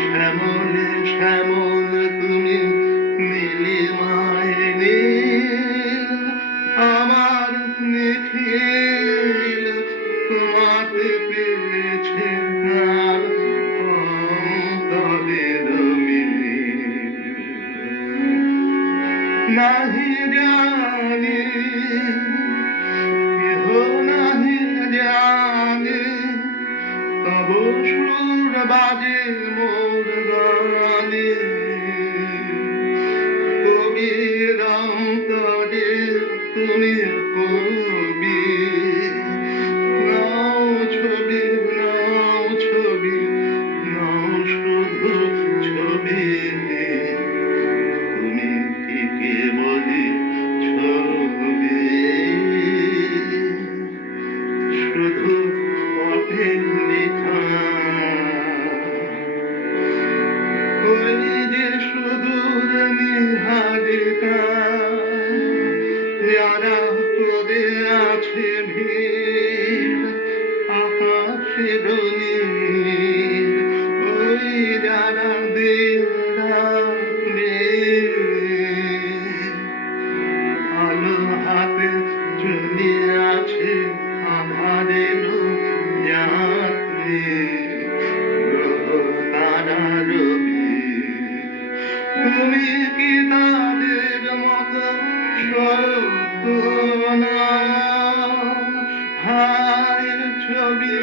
শ্যামলে শ্যামল তুমি নীলিমায় নীল আমার নিখিল তোমাতে পেয়েছে তার নাহি জানি সুর তুমি কি তাদের মতো সত্য হায় ছবি